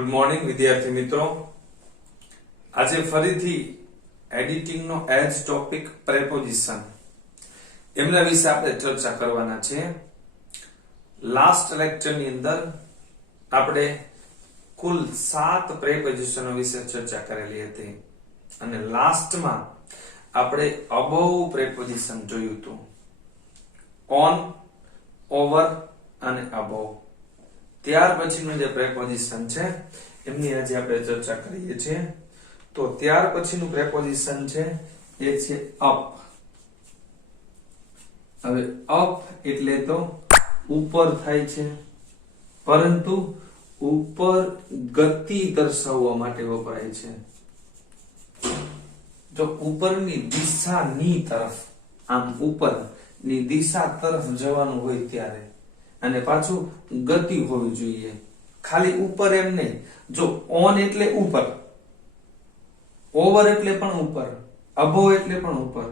Good morning વિદ્યાર્થી મિત્રો. આજે ફરીથી એડિટિંગ નો એજ ટોપિક પ્રેપોઝિશન એમના વિશે આપણે ચર્ચા કરવાના છે. લાસ્ટ લેક્ચર ની અંદર આપણે કુલ 7 પ્રેપોઝિશનો વિશે ચર્ચા કરેલી હતી અને લાસ્ટમાં આપણે અબોવ પ્રેપોઝિશન જોયું હતું. ઓન, ઓવર અને અબોવ. ત્યાર પછીનું જે પ્રેપોઝિશન છે એમની આજે આપણે ચર્ચા કરીએ છીએ. તો ત્યાર પછીનું પ્રેપોઝિશન છે એ છે અપ. હવે અપ એટલે તો ઉપર થાય છે, પરંતુ ઉપર ગતિ દર્શાવવા માટે વપરાય છે. જો ઉપરની દિશાની તરફ, આમ ઉપરની દિશા તરફ જવાનું હોય ત્યારે, અને પાછું ગતિ હોવી જોઈએ. ખાલી ઉપર એમ નહીં. જો ઓન એટલે ઉપર, ઓવર એટલે પણ ઉપર, અબોવ એટલે પણ ઉપર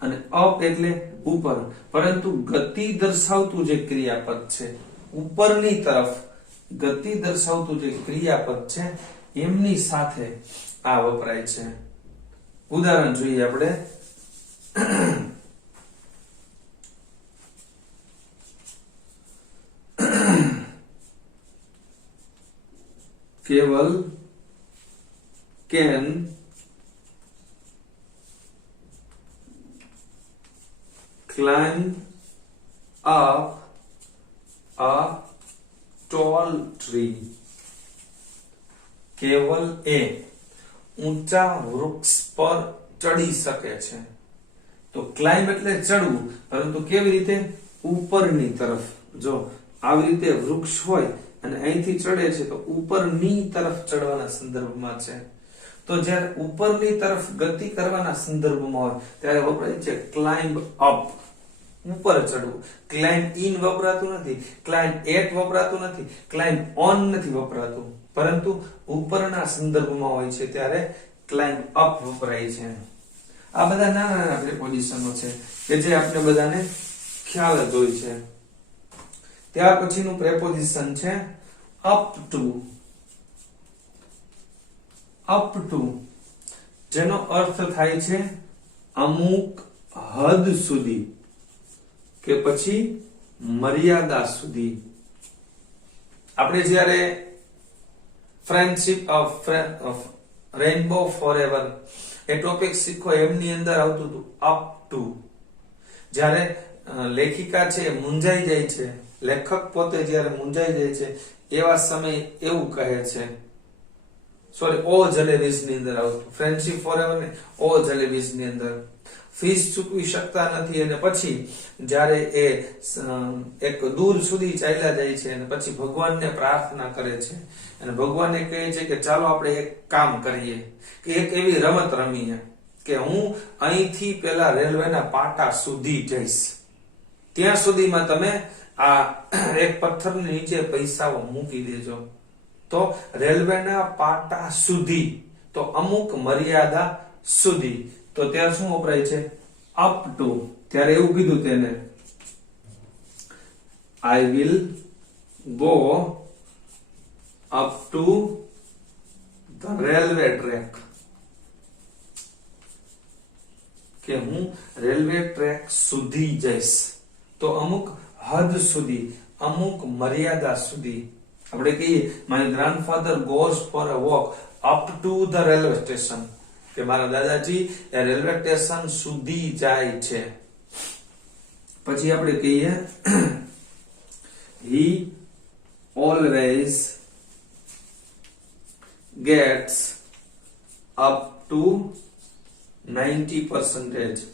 અને અપ એટલે ઉપર, પરંતુ ગતિ દર્શાવતું જે ક્રિયાપદ છે, ઉપરની તરફ ગતિ દર્શાવતું જે ક્રિયાપદ છે એમની સાથે આ વપરાય છે. ઉદાહરણ જોઈએ આપણે. કેવલ can climb up a tall tree. કેવલ એ ઊંચા વૃક્ષ પર ચડી શકે છે. તો ક્લાઇમ્બ એટલે ચડવું, પરંતુ કેવી રીતે? ઉપરની તરફ. જો આવી રીતે વૃક્ષ હોય અને અહીંથી ચડે છે તો ઉપરની તરફ ચડવાના સંદર્ભમાં છે. તો જ્યારે ઉપરની તરફ ગતિ કરવાના સંદર્ભમાં હોય ત્યારે વપરાય છે ક્લાઇમ્બ અપ, ઉપર ચડવું. ક્લાઇમ્બ ઇન વપરાતું નથી, ક્લાઇમ્બ એટ વપરાતું નથી, ક્લાઇમ્બ ઓન નથી વપરાતું, પરંતુ ઉપરના સંદર્ભમાં હોય છે ત્યારે ક્લાઇમ્બ અપ વપરાય છે. આ બધા નાના નાના પ્રેપોઝિશનો છે કે જે આપણે બધાને ખ્યાલ જ હોય છે. ત્યાર પછીનું પ્રેપોઝિશન છે અપ ટુ. અપ ટુ જેનો અર્થ થાય છે અમુક હદ સુધી કે પછી મર્યાદા સુધી. આપણે જ્યારે friendship of rainbow forever A topic શીખો એમની અંદર આવતું હતું અપ ટુ. જ્યારે લેખિકા છે મૂંઝાઈ જાય છે, લેખક પોતે જ્યારે મૂંઝાઈ જાય છે એવા સમય એવું કહે છે, સોરી, ઓ જલેબીસ ની અંદર આવતું ફ્રેન્ડશિપ ફોરએવર ને ઓ જલેબીસ ની અંદર ફીસ ચૂકવી શકતા નથી અને પછી જ્યારે એ એક દૂર સુધી ચાલ્યા જાય છે અને પછી ભગવાનને પ્રાર્થના કરે છે અને ભગવાનને કહે છે કે ચાલો આપણે એક કામ કરીએ, કે એક એવી રમત રમીએ કે હું અહીંથી પેલા રેલવેના પાટા સુધી જઈશ, ત્યાં સુધીમાં તમે આ એક પથ્થરની નીચે પૈસાઓ મૂકી દેજો. તો રેલવેના પાટા સુધી, તો અમુક મર્યાદા સુધી. તો ત્યાં શું વપરાય છે? Up to. ત્યારે એવું કીધું તેને, I will go up to the railway track. કે હું રેલવે ટ્રેક સુધી જઈશ. તો અમુક હદ સુધી, અમુક મર્યાદા સુધી. આપણે કહીએ my grandfather goes for a woke up to the railway station, કે મારા દાદાજી એ રેલવે સ્ટેશન સુધી જાય છે. પછી આપણે કહીએ he always gets up to 90%,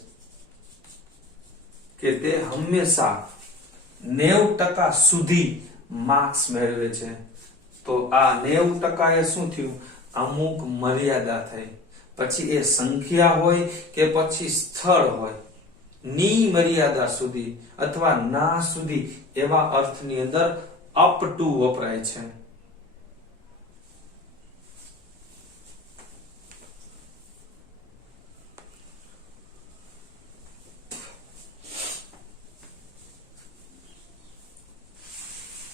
કે તે હંમેશા 90% સુધી માર્ક્સ મેળવે છે. તો આ 90% એ શું થયું? અમુક મર્યાદા થઈ. પછી એ સંખ્યા હોય કે પછી સ્થળ હોય, ની મર્યાદા સુધી અથવા ના સુધી એવા અર્થની અંદર અપ ટુ વપરાય છે.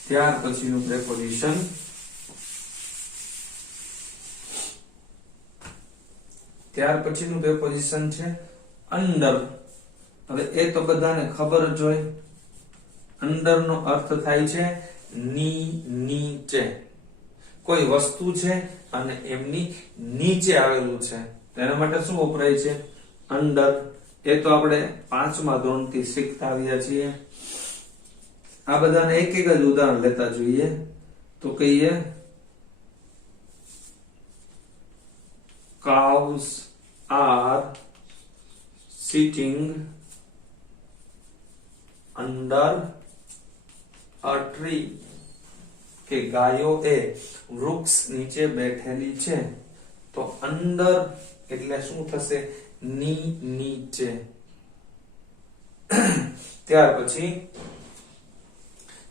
ત્યાર પછીનું પ્રેપોઝિશન ત્યાર પછીનું પ્રેપોઝિશન છે અંડર. હવે એ તો બધાને ખબર જ હોય. અંડર નો અર્થ થાય છે નીચે. કોઈ વસ્તુ છે અને એમની નીચે આવેલું છે, તેના માટે શું વપરાય છે? અંડર. એ તો આપણે 5મા ધોરણથી શીખતા આવ્યા છીએ. આ બધાને એક એક જ ઉદાહરણ લેતા જોઈએ તો કહીએ cows are sitting under a tree. કે ગાયો એ વૃક્ષ નીચે બેઠેલી છે. તો અંડર એટલે શું થશે? નીચે. ત્યાર પછી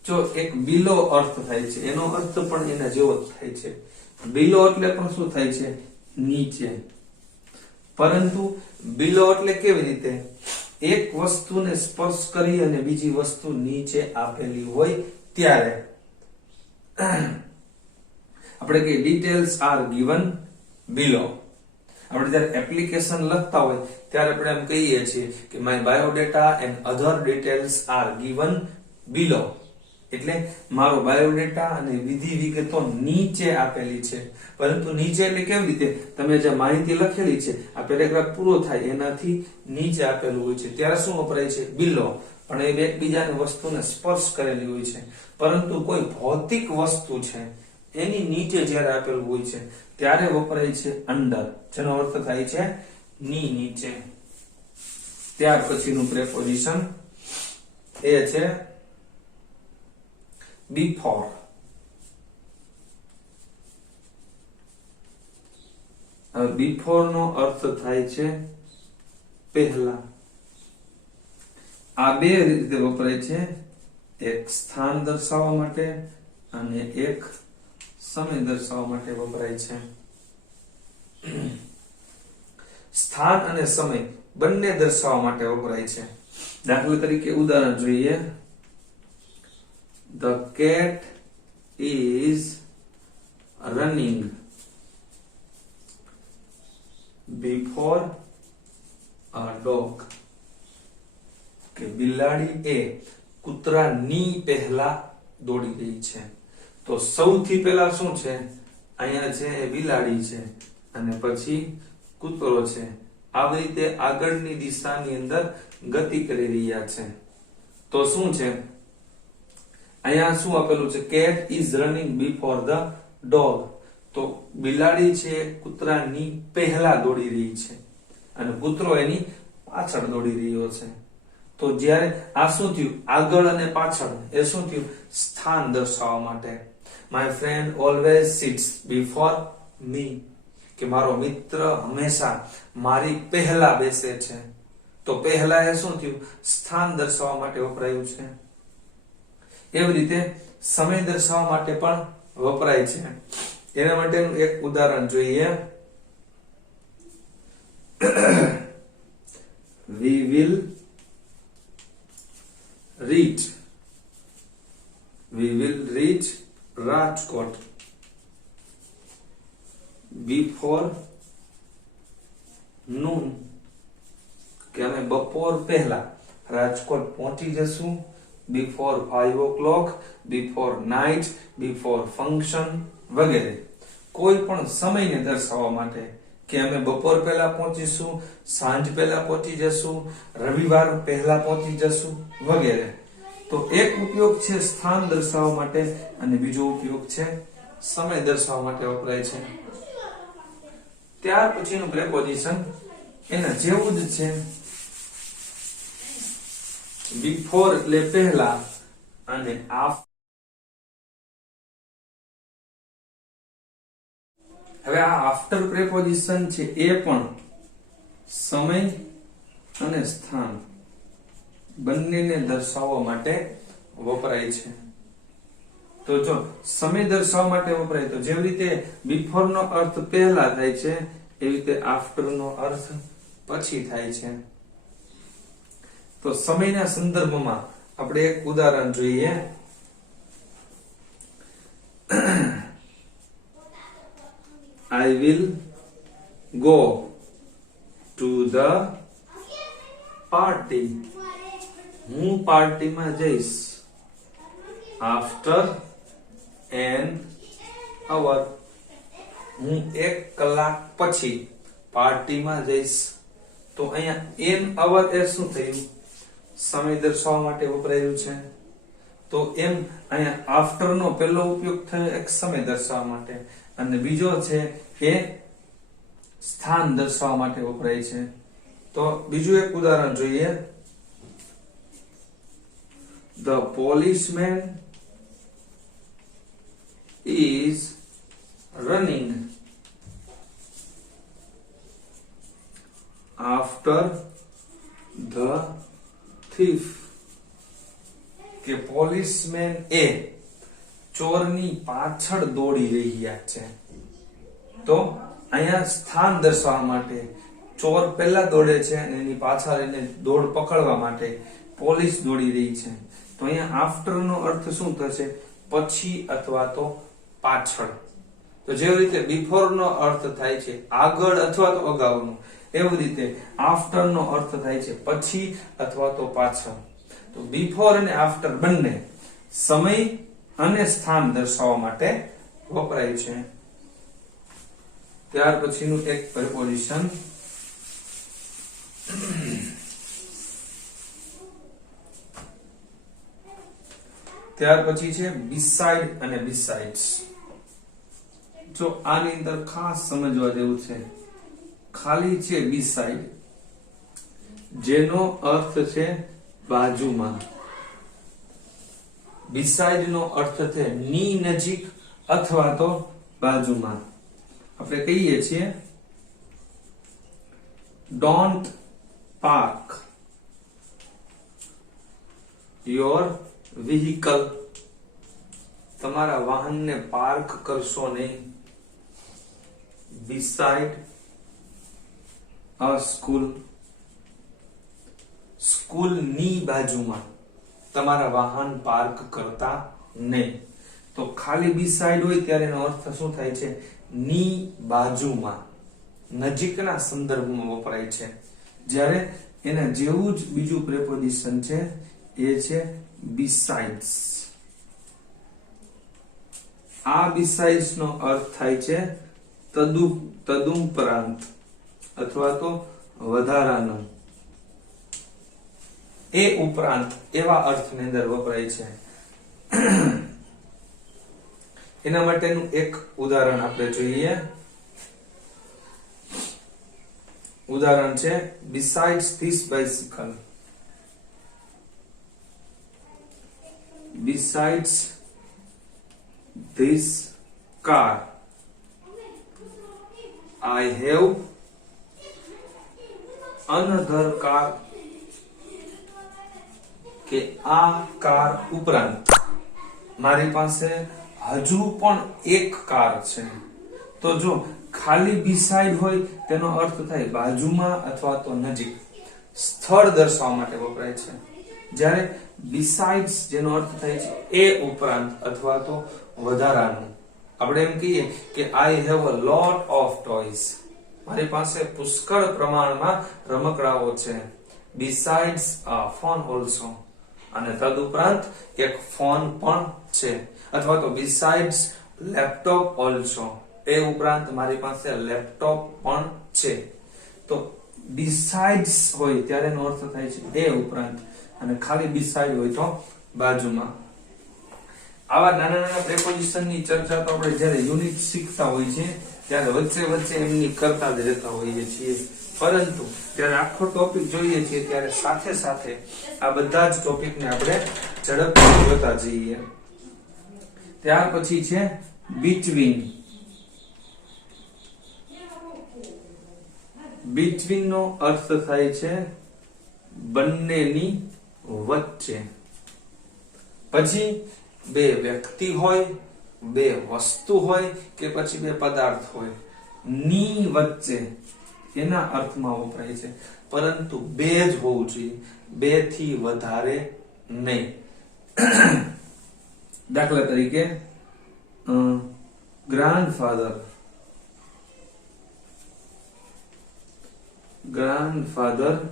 જો એક બિલો અર્થ થાય છે, એનો અર્થ પણ એના જેવો જ થાય છે. બિલો એટલે પણ શું થાય છે? નીચે. પરંતુ બિલો એટલે કેવી રીતે? એક વસ્તુને સ્પર્શ કરી અને બીજી વસ્તુ નીચે આપેલી હોય ત્યારે. આપણે કહીએ ડિટેલ્સ આર ગિવન બિલો. આપણે જ્યારે એપ્લિકેશન લખતા હોય ત્યારે આપણે એમ કહીએ છીએ કે my biodata and other details R given below. એટલે મારો બાયોડેટા અને વિગતો નીચે આપેલી છે. પરંતુ નીચે એટલે કેવી રીતે? તમે જે માહિતી લખેલી છે, આ પેરેગ્રાફ પૂરો થાય એનાથી નીચે આપેલું હોય છે ત્યારે શું વપરાય છે? બિલો. પણ એ એકબીજાની વસ્તુને સ્પર્શ કરેલી હોય છે. પરંતુ કોઈ ભૌતિક વસ્તુ છે એની નીચે જ્યારે આપેલું હોય છે ત્યારે વપરાય છે અંડર, જેનો અર્થ થાય છે નીચે. ત્યાર પછીનું પ્રેપોઝિશન એ છે before. બિફોર નો અર્થ થાય છે પહેલા. આ બે રીતે વપરાય છે, એક સ્થાન દર્શાવવા માટે અને એક સમય દર્શાવવા માટે વપરાય છે. સ્થાન અને સમય બંને દર્શાવવા માટે વપરાય છે. દાખલા તરીકે ઉદાહરણ જોઈએ. The cat is running before a dog. કે બિલાડી એ કૂતરાની પહેલા દોડી રહી છે. તો સૌથી પહેલા શું છે? અહીંયા છે એ બિલાડી છે અને પછી કૂતરો છે. આવી રીતે આગળની દિશાની અંદર ગતિ કરી રહ્યા છે. તો શું છે? અહીંયા શું આપેલું છે? cat is running before the dog. તો બિલાડી છે કૂતરાની પહેલા દોડી રહી છે અને કૂતરો એની પાછળ દોડી રહ્યો છે. તો જ્યારે આ શું થયું? આગળ અને પાછળ. એ શું થયું? સ્થાન દર્શાવવા માટે. My friend always sits before me. કે મારો મિત્ર હંમેશા મારી પહેલા બેસે છે. તો પહેલા એ શું થયું? સ્થાન દર્શાવવા માટે વપરાયું છે. એવી રીતે સમય દર્શાવવા માટે પણ વપરાય છે. એના માટેનું એક ઉદાહરણ જોઈએ. We will reach Rajkot before noon. કે અમે બપોર પહેલા રાજકોટ પહોંચી જશું. before 5 o'clock, before night, before function વગેરે. કોઈ પણ સમયને દર્શાવવા માટે કે અમે બપોર પહેલા પહોંચીશું, સાંજ પહેલા પહોંચી જશું, રવિવાર પહેલા પહોંચી જશું વગેરે. તો એક ઉપયોગ છે સ્થાન દર્શાવવા માટે અને બીજો ઉપયોગ છે સમય દર્શાવવા માટે વપરાય છે. ત્યાર પછીનું પ્રેપોઝિશન એના જેવું જ છે. બિફોર એટલે પહેલા અને આફ્ટર. હવે આ આફ્ટર પ્રેપોઝિશન છે એ પણ સમય અને સ્થાન બંનેને દર્શાવવા માટે વપરાય છે. તો જો સમય દર્શાવવા માટે વપરાય તો જેવી રીતે બિફોર નો અર્થ પહેલા થાય છે એવી રીતે આફ્ટર નો અર્થ પછી થાય છે. તો સમયના સંદર્ભમાં આપણે એક ઉદાહરણ જોઈએ. I will go to the party. હું પાર્ટીમાં જઈશ. After an hour. હું 1 કલાક પછી પાર્ટીમાં જઈશ. તો અહીંયા એન અવર એ શું થયું? સમય દર્શાવવા માટે વપરાયું છે. તો એમ અહીંયા આફ્ટર નો પહેલો ઉપયોગ થયો એક સમય દર્શાવવા માટે, અને બીજો છે એ સ્થાન દર્શાવવા માટે વપરાય છે. તો બીજું એક ઉદાહરણ જોઈએ. The policeman is running after the thief. કે પોલીસમેન એ ચોરની પાછળ દોડી રહ્યા છે. તો અહીંયા સ્થાન દર્શાવવા માટે ચોર પહેલા દોડે છે અને એની પાછળ એને દોડ પકડવા માટે પોલીસ દોડી રહી છે. તો અહીંયા આફ્ટર નો અર્થ શું થશે? પછી અથવા તો પાછળ. તો જેવી રીતે બિફોર નો અર્થ થાય છે આગળ અથવા તો અગાઉનો, એવી રીતે આફ્ટર નો અર્થ થાય છે પછી અથવા તો પાછળ. તો બિફોર અને આફ્ટર બંને સમય અને સ્થાન દર્શાવવા માટે વપરાય છે. ત્યાર પછીનું એક પ્રિપોઝિશન ત્યાર પછી છે beside અને besides. જો આની અંદર ખાસ સમજવા જેવું છે. ખાલી છે beside, જેનો અર્થ છે બાજુમાં. beside નો અર્થ છે ની નજીક અથવા તો બાજુમાં. આપણે કહીએ છીએ ડોન્ટ પાર્ક યોર વ્હીકલ. તમારા વાહનને પાર્ક કરશો નહીં beside a school. સ્કૂલની બાજુમાં તમારા વાહન પાર્ક કરતા નહીં. તો ખાલી beside હોય ત્યારે એનો અર્થ શું થાય છે? ની બાજુમાં, નજીકના સંદર્ભમાં વપરાય છે. જ્યારે એના જેવું જ બીજું પ્રેપોઝિશન છે એ છે besides. આ besides નો અર્થ થાય છે તદુપરાંત અથવા તો વધારાનો, એ ઉપરાંત એવા અર્થની અંદર વપરાય છે. એના માટેનું એક ઉદાહરણ આપણે જોઈએ. ઉદાહરણ છે besides this bicycle. Besides this car, I have another car. કે આ કાર ઉપરાંત મારી પાસે હજુ પણ એક કાર છે. તો જો ખાલી beside હોય તેનો અર્થ થાય બાજુમાં અથવા તો નજીક, સ્થળ દર્શાવવા માટે વપરાય છે. જ્યારે besides જેનો અર્થ થાય છે એ ઉપરાંત અથવા તો વધારાનું. આપણે એમ કહીએ કે I have a lot of toys. મારી પાસે પુષ્કળ પ્રમાણમાં રમકડાઓ છે. besides a phone also. અને તદુપરાંત એક ફોન પણ છે. અથવા તો besides laptop also. એ ઉપરાંત મારી પાસે લેપટોપ પણ છે. તો besides હોય ત્યારે એનો અર્થ થાય છે એ ઉપરાંત, અને ખાલી beside હોય તો બાજુમાં. આવા નાના નાના પ્રેપોઝિશનની ચર્ચા તો આપણે જ્યારે યુનિટ શીખતા હોય છે ત્યારે વચ્ચે વચ્ચે એમની કરતા જ રહેતા હોઈએ છીએ. પરંતુ જ્યારે આખો ટોપિક જોઈએ છીએ ત્યારે સાથે સાથે આ બધા જ ટોપિકને આપણે ઝડપથી જોતા જઈએ. ત્યાર પછી છે between. between નો અર્થ થાય છે બંનેની વચ્ચે. પછી બે વ્યક્તિ હોય, બે વસ્તુ હોય કે પછી બે પદાર્થ હોય, ની વચ્ચે એના અર્થમાં વપરાય છે. પરંતુ બે જ હોવું જોઈએ, બે થી વધારે નહીં. દાખલા તરીકે grandfather grandfather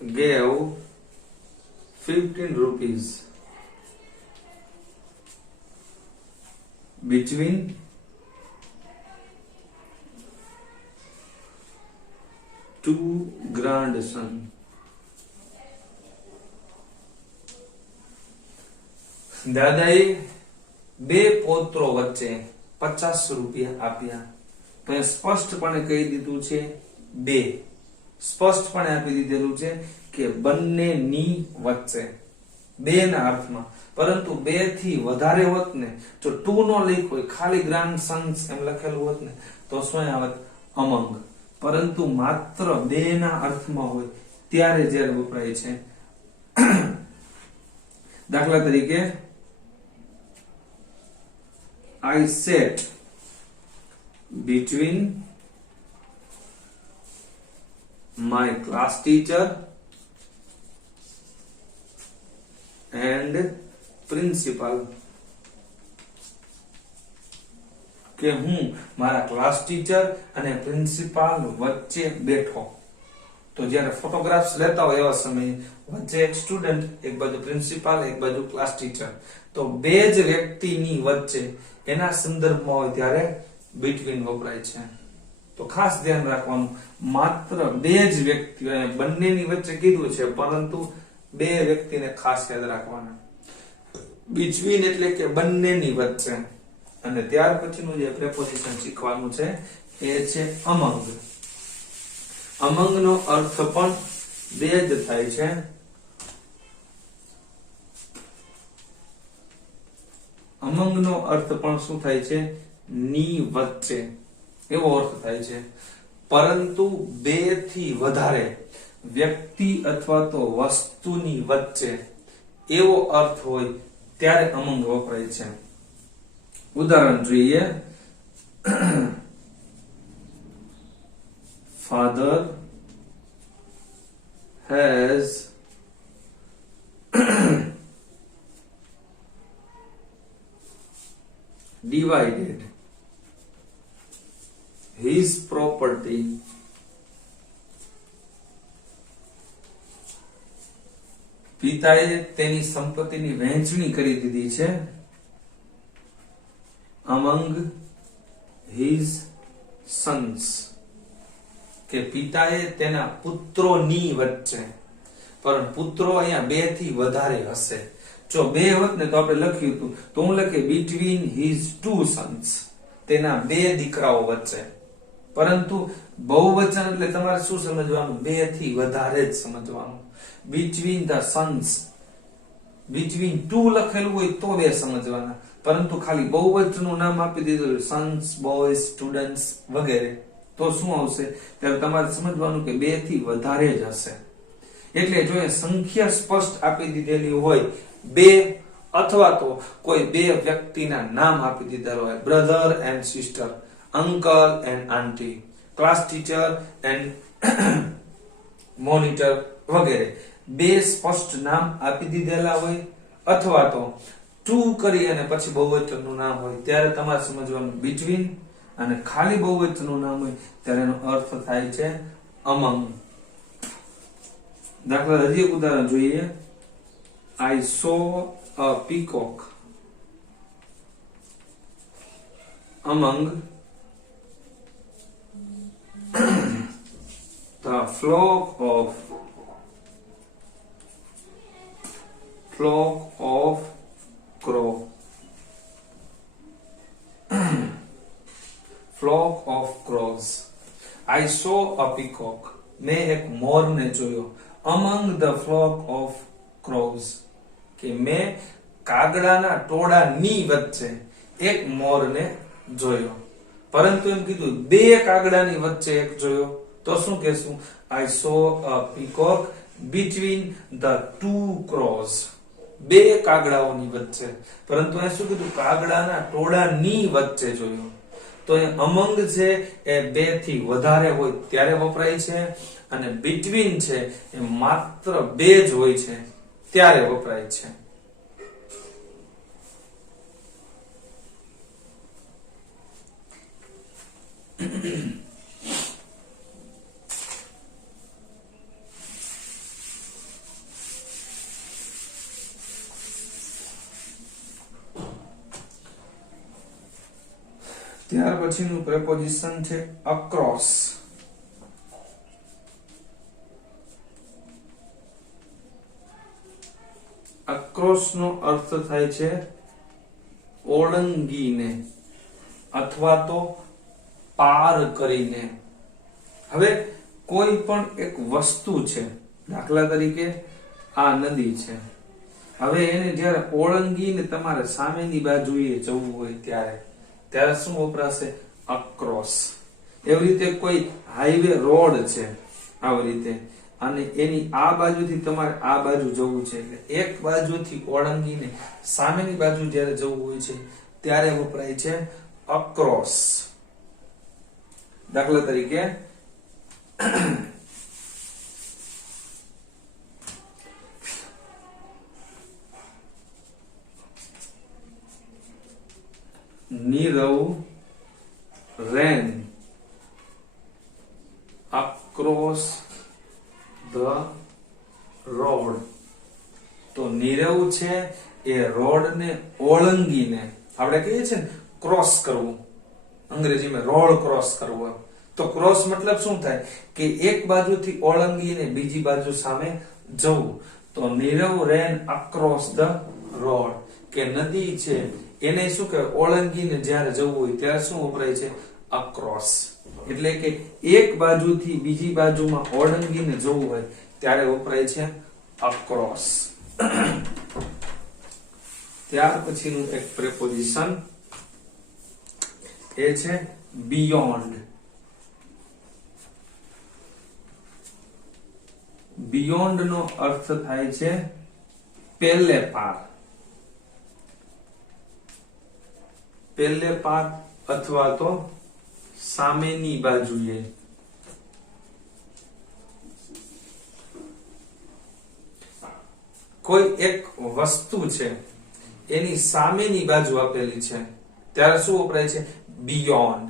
gave 15 rupees between two grandson. દાદાએ બે પોત્રો વચ્ચે 50 રૂપિયા આપ્યા. તો એ સ્પષ્ટપણે કહી દીધું છે બે, સ્પષ્ટપણે આપી દીધેલું છે કે બંનેની વચ્ચે, બે ના અર્થમાં. પરંતુ બે થી વધારે હોત ને, જો ટુ નો લખ્યું હોય, ખાલી ગ્રાન્ડ સન્સ એમ લખેલું હોત ને, તો શું આવત? અમંગ. પરંતુ માત્ર બે ના અર્થમાં હોય ત્યારે જ્યારે વપરાય છે. દાખલા તરીકે, I sat between my class teacher and principal. કે હું મારા ક્લાસ ટીચર અને પ્રિન્સિપાલ વચ્ચે બેઠો. તો જ્યારે ફોટોગ્રાફ્સ લેતા હોય એવા સમયે વચ્ચે એક સ્ટુડન્ટ, એક બાજુ પ્રિન્સિપાલ, એક બાજુ ક્લાસ ટીચર, તો બે જ વ્યક્તિની વચ્ચે એના સંદર્ભમાં હોય ત્યારે between વપરાય છે. તો ખાસ ધ્યાન રાખવાનું, માત્ર બે જ વ્યક્તિ, બંનેની વચ્ચે કીધું છે, પરંતુ બે વ્યક્તિને ખાસ યાદ રાખવાના. between એટલે કે બંનેની વચ્ચે. અને ત્યાર પછીનું જે પ્રેપોઝિશન શીખવાનું છે એ છે અમંગ. અમંગનો અર્થ પણ બે જ થાય છે. અમંગનો અર્થ પણ શું થાય છે? ની વચ્ચે, એવો અર્થ થાય છે. પરંતુ બે થી વધારે વ્યક્તિ અથવા તો વસ્તુની વચ્ચે એવો અર્થ હોય ત્યારે અમંગ વપરાય છે. ઉદાહરણ જોઈએ. Father has divided his property પિતાએ તેની સંપત્તિની વહેંચણી કરી દીધી છે among his sons. કે પિતાએ તેના પુત્રોની વચ્ચે, પણ પુત્રો અહીંયા બે થી વધારે હશે. જો બે હોત ને તો આપણે લખ્યું હતું, તો હું લખી between his two sons, તેના બે દીકરાઓ વચ્ચે. પરંતુ બહુવચન એટલે તમારે શું સમજવાનું? બે થી વધારે જ સમજવાનું. between the sons, between two લખેલું હોય તો બે સમજવાના, પરંતુ ખાલી બહુવચનનું નામ આપી દીધું sons, boys, students વગેરે, તો શું આવશે? ત્યારે તમારે સમજવાનું કે બે થી વધારે જ હશે. એટલે જો એ સંખ્યા સ્પષ્ટ આપી દીધેલી હોય બે, અથવા તો કોઈ બે વ્યક્તિના નામ આપી દીધેલા હોય, brother and sister, uncle and aunty, class teacher and monitor વગેરે, બે સ્પષ્ટ નામ આપી દીધેલા હોય, અથવા તો ટુ કરી અને પછી બહુવચનનું નામ હોય, ત્યારે તમારે સમજવાનું between. અને ખાલી બહુવચનનું નામ હોય ત્યારે એનો અર્થ થાય છે અમંગ. દાખલા હજી એક ઉદાહરણ જોઈએ. I saw a peacock among the flock of crow. Flock of crows. I saw a peacock. મેં એક મોરને જોયો. Among the flock of crows. કે મેં કાગડાના ટોળાની વચ્ચે એક મોરને જોયો. પરંતુ એમ કીધું બે કાગડાની વચ્ચે એક જોયો, તો શું કહેશું? I saw a peacock between the two crows. બે કાગડાઓની વચ્ચે. પરંતુ એ શું કીધું? કાગડાના ટોળાની વચ્ચે જોયો. તો એ અમંગ છે એ બે થી વધારે હોય ત્યારે વપરાય છે, અને between છે એ માત્ર બે જ હોય છે ત્યારે વપરાય છે. ત્યાર પછીનું પ્રેપોઝિશન છે અક્રોસ. અક્રોસ નો અર્થ થાય છે ઓળંગીને અથવા તો પાર કરીને. હવે કોઈ પણ એક વસ્તુ છે, દાખલા તરીકે આ નદી છે, હવે એને જ્યારે ઓળંગીને તમારે સામેની બાજુએ જવું હોય ત્યારે શું વપરાશે? અક્રોસ. એવી રીતે કોઈ હાઈવે રોડ છે આવી રીતે, અને એની આ બાજુથી તમારે આ બાજુ જવું છે, એટલે એક બાજુથી ઓળંગીને સામેની બાજુ જ્યારે જવું હોય છે ત્યારે વપરાય છે અક્રોસ. દાખલા તરીકે Nirav ran across the road. તો નીરવ છે એ રોડ ને ઓળંગીને, આપણે કહીએ છીએ ને ક્રોસ કરવું, અંગ્રેજીમાં રોડ ક્રોસ કરવો. તો ક્રોસ મતલબ શું થાય કે એક બાજુથી ઓળંગીને બીજી બાજુ સામે જવું. તો Nirav ran across the road, કે નદી છે એને શું કહેવાય? ઓળંગીને જ્યારે જવું હોય ત્યારે શું વપરાય છે? અક્રોસ. એટલે કે એક બાજુથી બીજી બાજુમાં ઓળંગીને જવું હોય ત્યારે વપરાય છે અક્રોસ. ત્યાર પછીનું એક પ્રેપોઝિશન એ છે બિયોન્ડ. બિયોન્ડ નો અર્થ થાય છે પેલે પાર. પેલે પાર અથવા તો સામેની બાજુએ. કોઈ એક વસ્તુ છે એની સામેની બાજુ આપેલી છે ત્યારે શું વપરાય છે? બિયોન્ડ.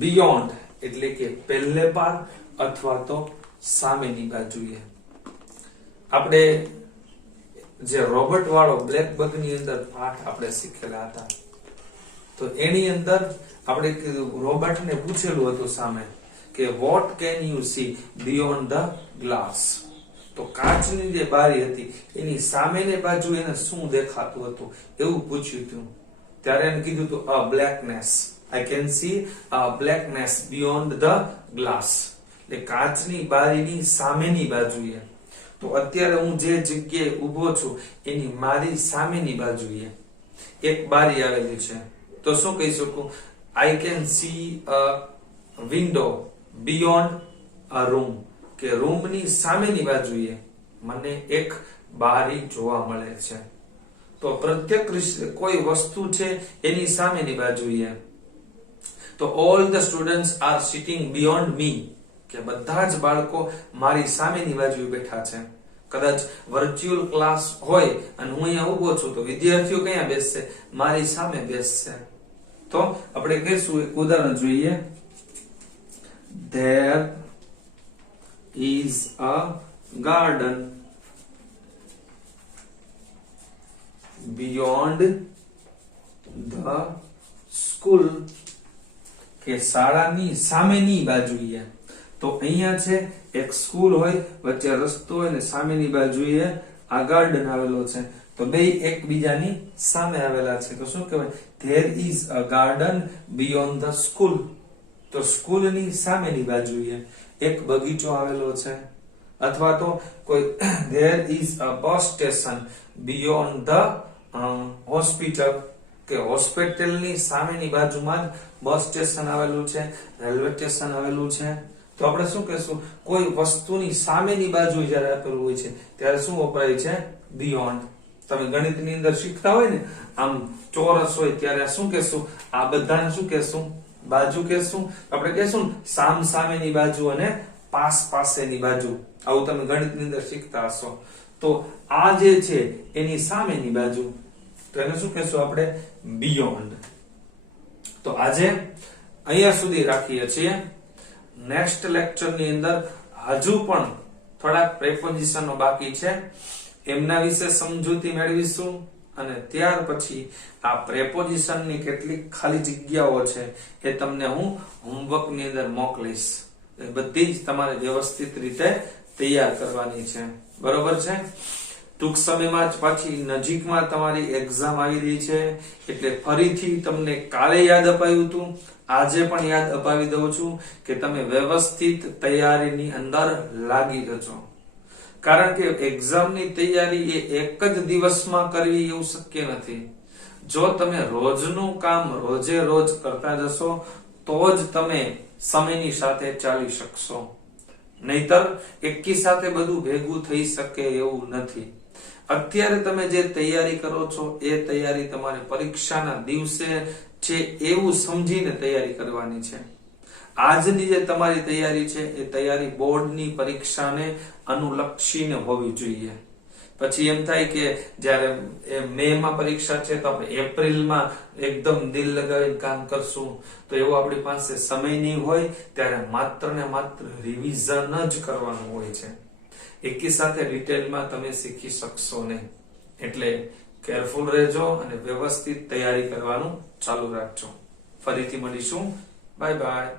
બિયોન્ડ એટલે કે પહેલે પાર અથવા તો સામેની બાજુએ. આપણે જે રોબોટ વાળો બ્લેક બગ ની અંદર પાઠ આપણે શીખેલા હતા, તો એની અંદર આપણે રોબોટને પૂછેલું હતું સામે કે what can you C beyond the glass. તો કાચની જે બારી હતી એની સામેની બાજુ એને શું દેખાતું હતું એવું પૂછ્યું હતું. ત્યારે એને કીધું હતું a blackness. I can see a blackness beyond the glass. એટલે કાચની બારીની સામેની બાજુએ. તો અત્યારે હું જે જગ્યાએ ઊભો છું એની મારી સામેની બાજુએ એક બારી આવેલી છે, તો શું કહી શકું? આઈ can see a window beyond a room, કે રૂમની સામેની બાજુએ મને એક બારી જોવા મળે છે. તો પ્રત્યેક કોઈ વસ્તુ છે એની સામેની બાજુએ. તો all the students are sitting beyond me, કે બધા જ બાળકો મારી સામેની બાજુએ બેઠા છે. કદાચ વર્ચ્યુઅલ ક્લાસ હોય અને હું અહીંયા ઊભો છું તો વિદ્યાર્થીઓ ક્યાં બેસશે? મારી સામે બેસશે. તો આપણે કહીશું, એક ઉદાહરણ જોઈએ. There is a garden beyond the school, કે શાળાની સામેની બાજુએ. તો અહીંયા છે એક સ્કૂલ હોય, વચ્ચે રસ્તો હોય ને સામેની બાજુએ આ ગાર્ડન આવેલો છે. તો બે એકબીજાની સામે આવેલા છે, તો શું કહેવાય? There is a garden beyond the school. તો સ્કૂલની સામેની બાજુએ એક બગીચો આવેલો છે. અથવા તો કોઈ there is a bus station beyond the hospital, કે હોસ્પિટલની સામેની બાજુમાં બસ સ્ટેશન આવેલું છે, રેલવે સ્ટેશન આવેલું છે. તો આપણે શું કહેશું? કોઈ વસ્તુની સામેની બાજુ જ્યારે આપેલું હોય છે ત્યારે શું વપરાય છે? બિયોન્ડ. તમે ગણિતની અંદર શીખતા હોય ને, આમ ચોરસ હોય ત્યારે શું કહેશું? આ બધાને શું કહેશું? બાજુ કહેશું. આપણે કહેશું સામ સામેની બાજુ અને પાસ પાસેની બાજુ. આવું તમે ગણિતની અંદર શીખતા હશો. તો આ જે છે એની સામેની બાજુ, તો એને શું કહેશું આપણે? બિયોન્ડ. તો આજે અહીંયા સુધી રાખીએ છીએ. નેક્સ્ટ લેક્ચર ની અંદર હજુ પણ થોડાક પ્રેપોઝિશનો બાકી છે, એમના વિશે સમજૂતી મેળવીશું અને ત્યાર પછી આ પ્રેપોઝિશનની કેટલીક ખાલી જગ્યાઓ છે એ તમને હું હોમવર્કની અંદર મોકલીશ. એ બધી જ તમારે વ્યવસ્થિત રીતે તૈયાર કરવાની છે. બરોબર છે? ટૂંક સમયમાં જ પાછી નજીકમાં તમારી એક્ઝામ આવી રહી છે એટલે ફરીથી તમને કાલે યાદ અપાયું હતું, આજે પણ યાદ અપાવી દઉં છું કે તમે વ્યવસ્થિત તૈયારીની અંદર લાગી જજો. કારણ કે એક્ઝામની તૈયારી એ એક જ દિવસમાં કરવી એવું શક્ય નથી. જો તમે રોજનું કામ રોજે રોજ કરતા જશો તો જ તમે સમયની સાથે ચાલી શકશો. નહીતર એકી સાથે બધું ભેગું થઈ શકે એવું નથી. અત્યારે તમે જે તૈયારી કરો છો એ તૈયારી તમારે પરીક્ષાના દિવસે છે એવું સમજીને તૈયારી કરવાની છે. આજની જે તમારી તૈયારી છે એ તૈયારી બોર્ડની પરીક્ષાને અનુલક્ષીને હોવી જોઈએ. પછી એમ થાય કે જયારે મે માં પરીક્ષા છે તો આપણે એપ્રિલમાં એકદમ દિલ લગાવીને કામ કરશું, તો એવો આપણી પાસે સમય નહીં હોય. ત્યારે માત્ર ને માત્ર રિવિઝન જ કરવાનું હોય છે. એકી સાથે ડિટેલમાં તમે શીખી શકશો નહીં. એટલે કેરફુલ રહેજો અને વ્યવસ્થિત તૈયારી કરવાનું ચાલુ રાખજો. ફરીથી મળીશું. Bye bye.